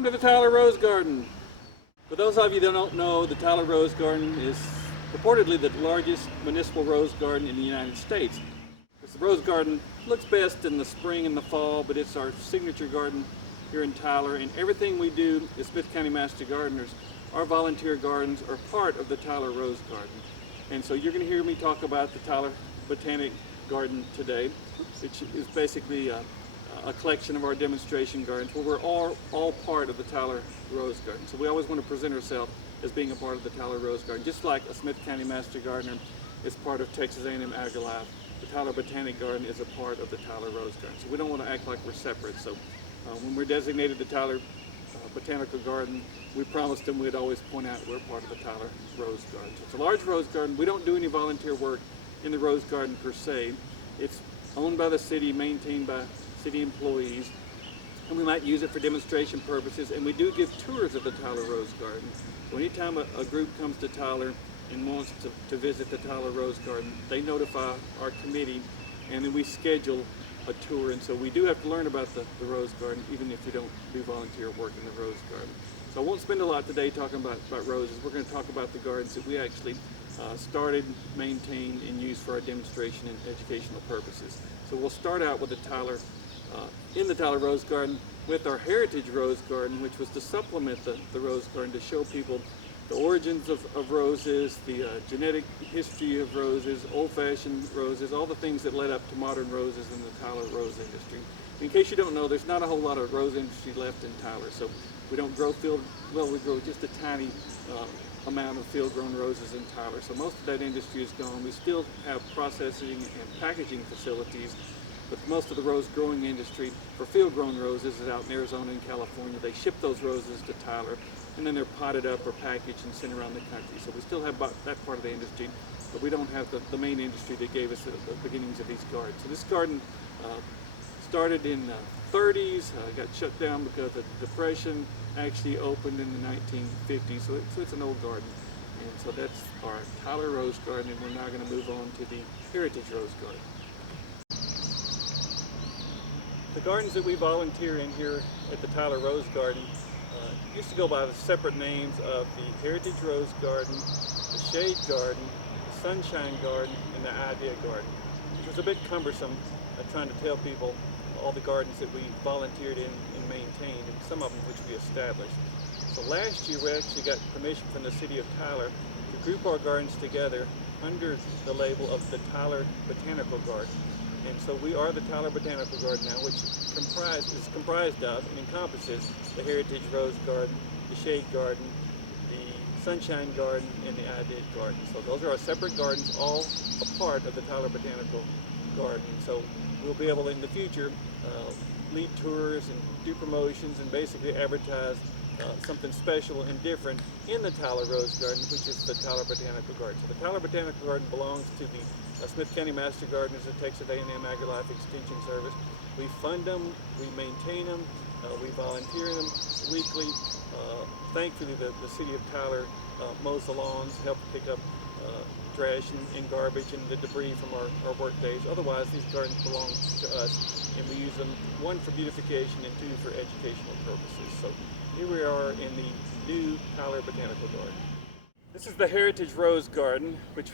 Welcome to the Tyler Rose Garden. For those of you that don't know, the Tyler Rose Garden is purportedly the largest municipal rose garden in the United States. The Rose Garden looks best in the spring and the fall, but it's our signature garden here in Tyler, and everything we do as Smith County Master Gardeners, our volunteer gardens are part of the Tyler Rose Garden. And so you're going to hear me talk about the Tyler Botanic Garden today, which is basically a collection of our demonstration gardens where we're all part of the Tyler Rose Garden. So we always want to present ourselves as being a part of the Tyler Rose Garden, just like a Smith County Master Gardener is part of Texas A&M AgriLife. The Tyler Botanic Garden is a part of the Tyler Rose Garden. So we don't want to act like we're separate. So when we're designated the Tyler Botanical Garden, we promised them we'd always point out we're part of the Tyler Rose Garden. So it's a large rose garden. We don't do any volunteer work in the rose garden per se. It's owned by the city, maintained by city employees, and we might use it for demonstration purposes, and we do give tours of the Tyler Rose Garden. So anytime a group comes to Tyler and wants to visit the Tyler Rose Garden, they notify our committee, and then we schedule a tour. And so we do have to learn about the Rose Garden, even if we don't do volunteer work in the Rose Garden. So I won't spend a lot today talking about roses. We're going to talk about the gardens that we actually started, maintained, and used for our demonstration and educational purposes. So we'll start out with the Tyler, in the Tyler Rose Garden with our Heritage Rose Garden, which was to supplement the Rose Garden, to show people the origins of roses, the genetic history of roses, old-fashioned roses, all the things that led up to modern roses in the Tyler rose industry. In case you don't know, there's not a whole lot of rose industry left in Tyler, so we don't grow we grow just a tiny amount of field-grown roses in Tyler. So most of that industry is gone. We still have processing and packaging facilities, but most of the rose growing industry for field-grown roses is out in Arizona and California. They ship those roses to Tyler, and then they're potted up or packaged and sent around the country. So we still have that part of the industry, but we don't have the main industry that gave us the beginnings of these gardens. So this garden started in the 30s, got shut down because of the Depression, actually opened in the 1950s, so it's an old garden. And so that's our Tyler Rose Garden, and we're now going to move on to the Heritage Rose Garden. The gardens that we volunteer in here at the Tyler Rose Garden used to go by the separate names of the Heritage Rose Garden, the Shade Garden, the Sunshine Garden, and the Idea Garden, which was a bit cumbersome trying to tell people all the gardens that we volunteered in and maintained, and some of them which we established. So last year we actually got permission from the city of Tyler to group our gardens together under the label of the Tyler Botanical Garden. And so we are the Tyler Botanical Garden now, which is comprised of and encompasses the Heritage Rose Garden, the Shade Garden, the Sunshine Garden, and the Idea Garden. So those are our separate gardens, all a part of the Tyler Botanical Garden. So we'll be able in the future lead tours and do promotions and basically advertise something special and different in the Tyler Rose Garden, which is the Tyler Botanical Garden. So the Tyler Botanical Garden belongs to the Smith County Master Gardeners at Texas A&M AgriLife Extension Service. We fund them, we maintain them, we volunteer them weekly. Thankfully, the city of Tyler mows the lawns, helps pick up trash and garbage and the debris from our work days. Otherwise, these gardens belong to us, and we use them, one, for beautification and two, for educational purposes. So here we are in the new Tyler Botanical Garden. This is the Heritage Rose Garden, which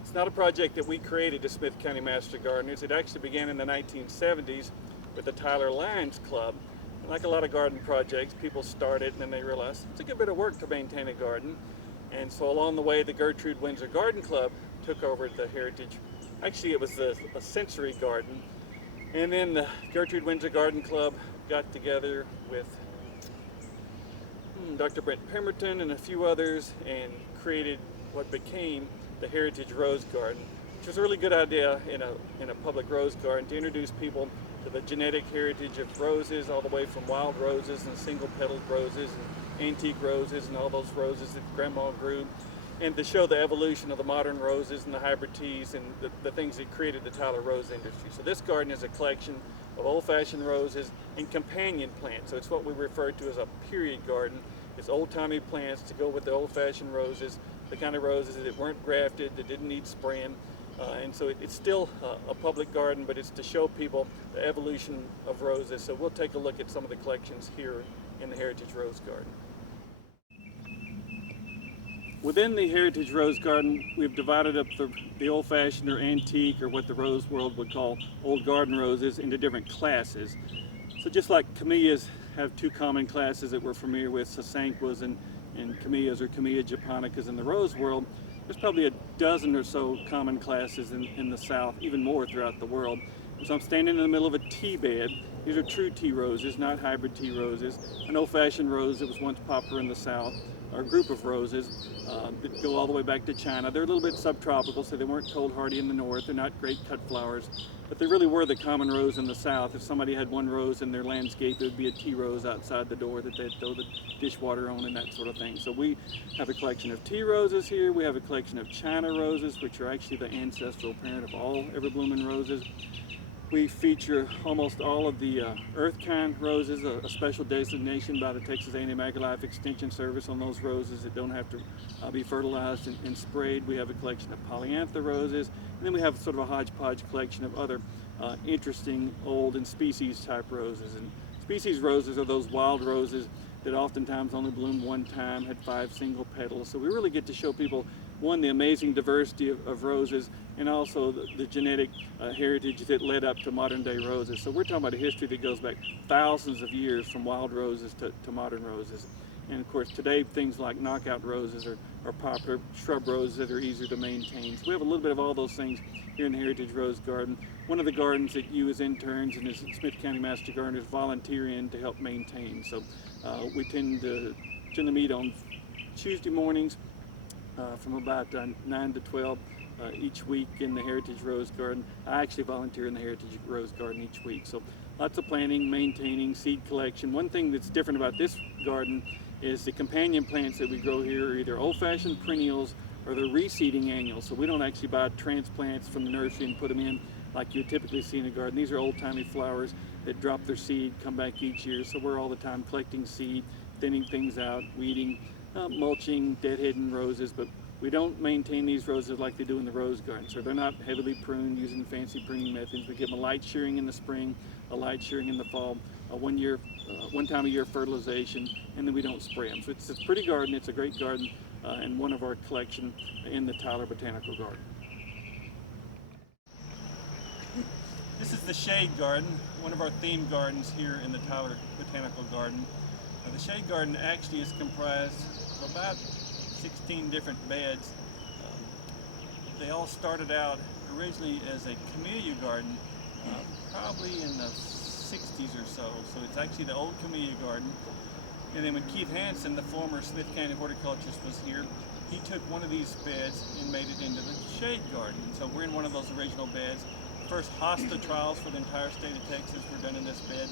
it's not a project that we created as Smith County Master Gardeners. It actually began in the 1970s with the Tyler Lions Club. And like a lot of garden projects, people start it and then they realize it's a good bit of work to maintain a garden. And so along the way, the Gertrude Windsor Garden Club took over the Heritage. Actually, it was a sensory garden. And then the Gertrude Windsor Garden Club got together with Dr. Brent Pemberton and a few others and created what became the Heritage Rose Garden, which was a really good idea in a public rose garden to introduce people to the genetic heritage of roses, all the way from wild roses and single-petaled roses and antique roses and all those roses that Grandma grew, and to show the evolution of the modern roses and the hybrid teas and the things that created the Tyler rose industry. So this garden is a collection of old-fashioned roses and companion plants. So it's what we refer to as a period garden. It's old-timey plants to go with the old-fashioned roses, the kind of roses that weren't grafted, that didn't need spraying. And so it's still a public garden, but it's to show people the evolution of roses. So we'll take a look at some of the collections here in the Heritage Rose Garden. Within the Heritage Rose Garden, we've divided up the old-fashioned or antique, or what the rose world would call old garden roses, into different classes. So just like camellias have two common classes that we're familiar with, sasanquas and camellias or Camellia japonicas in the rose world, there's probably a dozen or so common classes in the South, even more throughout the world. So I'm standing in the middle of a tea bed. These are true tea roses, not hybrid tea roses. An old-fashioned rose that was once popular in the South, or a group of roses that go all the way back to China. They're a little bit subtropical, so they weren't cold hardy in the north. They're not great cut flowers, but they really were the common rose in the South. If somebody had one rose in their landscape, it would be a tea rose outside the door that they'd throw the dishwater on and that sort of thing. So we have a collection of tea roses here. We have a collection of China roses, which are actually the ancestral parent of all ever-blooming roses. We feature almost all of the earth kind roses, a special designation by the Texas A&M AgriLife Extension Service on those roses that don't have to be fertilized and sprayed. We have a collection of polyantha roses, and then we have sort of a hodgepodge collection of other interesting old and species type roses. And species roses are those wild roses that oftentimes only bloom one time, had 5 single petals. So we really get to show people, one, the amazing diversity of roses, and also the genetic heritage that led up to modern day roses. So we're talking about a history that goes back thousands of years from wild roses to modern roses. And of course today things like knockout roses are popular, shrub roses that are easier to maintain. So we have a little bit of all those things here in the Heritage Rose Garden. One of the gardens that you as interns and as Smith County Master Gardeners volunteer in to help maintain. So we tend to meet on Tuesday mornings from about 9 to 12 each week in the Heritage Rose Garden. I actually volunteer in the Heritage Rose Garden each week. So lots of planting, maintaining, seed collection. One thing that's different about this garden is the companion plants that we grow here are either old-fashioned perennials or they're reseeding annuals. So we don't actually buy transplants from the nursery and put them in like you typically see in a garden. These are old-timey flowers that drop their seed, come back each year. So we're all the time collecting seed, thinning things out, weeding, mulching, deadheading roses, but we don't maintain these roses like they do in the rose garden. So they're not heavily pruned using fancy pruning methods. We give them a light shearing in the spring, a light shearing in the fall, one time a year fertilization, and then we don't spray them. So it's a pretty garden, it's a great garden, and one of our collection in the Tyler Botanical Garden. This is the Shade Garden, one of our themed gardens here in the Tyler Botanical Garden. The Shade Garden actually is comprised of about 16 different beds. They all started out originally as a camellia garden, probably in the 60s or so. So it's actually the old camellia garden. And then when Keith Hansen, the former Smith County horticulturist, was here, he took one of these beds and made it into the Shade Garden. And so we're in one of those original beds. The first hosta trials for the entire state of Texas were done in this bed.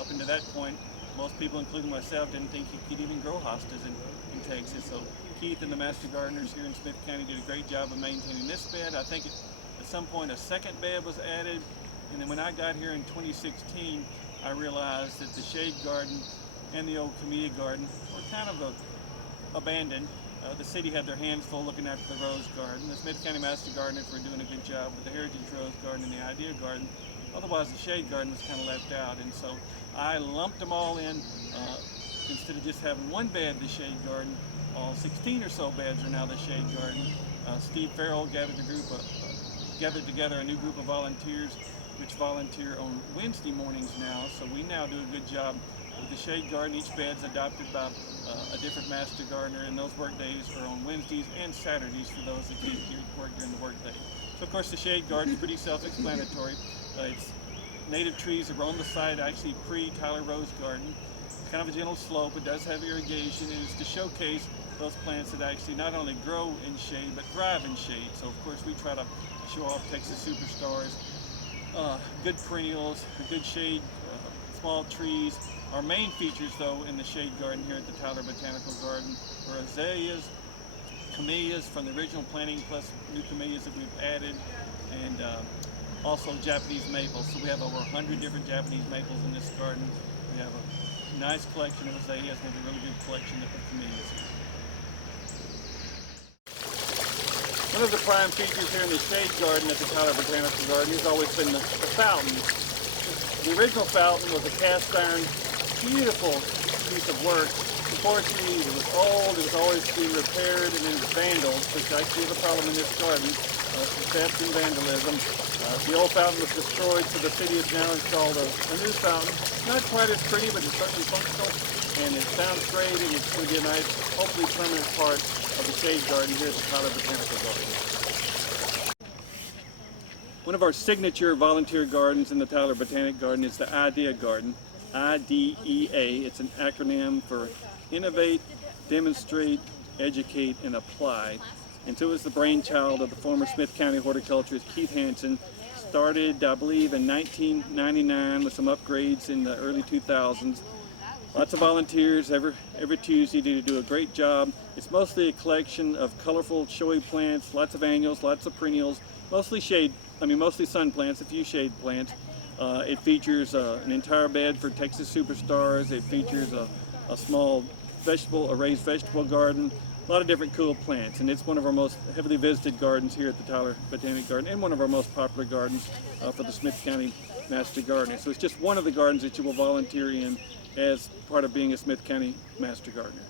Up until that point, most people, including myself, didn't think you could even grow hostas in Texas. So Keith and the Master Gardeners here in Smith County did a great job of maintaining this bed. I think at some point a second bed was added. And then when I got here in 2016, I realized that the Shade Garden and the old Camellia Garden were kind of abandoned. The city had their hands full looking after the Rose Garden. The Smith County Master Gardeners were doing a good job with the Heritage Rose Garden and the Idea Garden. Otherwise, the Shade Garden was kind of left out. And so I lumped them all in. Instead of just having one bed, the Shade Garden, all 16 or so beds are now the Shade Garden. Steve Farrell gathered together a new group of volunteers, which volunteer on Wednesday mornings now. So we now do a good job with the Shade Garden. Each bed's adopted by a different Master Gardener, and those work days are on Wednesdays and Saturdays for those that can't work during the work day. So of course the Shade Garden is pretty self-explanatory. It's native trees that are on the site, actually pre-Tyler Rose Garden. It's kind of a gentle slope. It does have irrigation, and it's to showcase those plants that actually not only grow in shade, but thrive in shade. So of course we try to show off Texas superstars, good perennials, good shade, small trees. Our main features though in the Shade Garden here at the Tyler Botanical Garden are azaleas, camellias from the original planting plus new camellias that we've added, and also Japanese maples. So we have over 100 different Japanese maples in this garden. We have a nice collection of azaleas and a really good collection of camellias here. One of the prime features here in the Shade Garden at the Tyler Botanical Garden has always been the fountain. The original fountain was a cast iron, beautiful piece of work. Unfortunately, it was old, it was always being repaired, and then vandals, which actually is a problem in this garden, some theft and vandalism. The old fountain was destroyed, so the city has now installed a new fountain. Not quite as pretty, but it's certainly functional, and it sounds great, and it's going to be a nice, hopefully permanent part of the shade garden here at the Tyler Botanical Garden. One of our signature volunteer gardens in the Tyler Botanic Garden is the IDEA Garden, IDEA. It's an acronym for Innovate, Demonstrate, Educate, and Apply. And so it was the brainchild of the former Smith County horticulturist Keith Hansen. Started, I believe, in 1999 with some upgrades in the early 2000s. Lots of volunteers every Tuesday to do a great job. It's mostly a collection of colorful, showy plants, lots of annuals, lots of perennials, mostly sun plants, a few shade plants. It features an entire bed for Texas superstars. It features a small raised vegetable garden, a lot of different cool plants, and it's one of our most heavily visited gardens here at the Tyler Botanic Garden and one of our most popular gardens for the Smith County Master Gardener. So it's just one of the gardens that you will volunteer in as part of being a Smith County Master Gardener.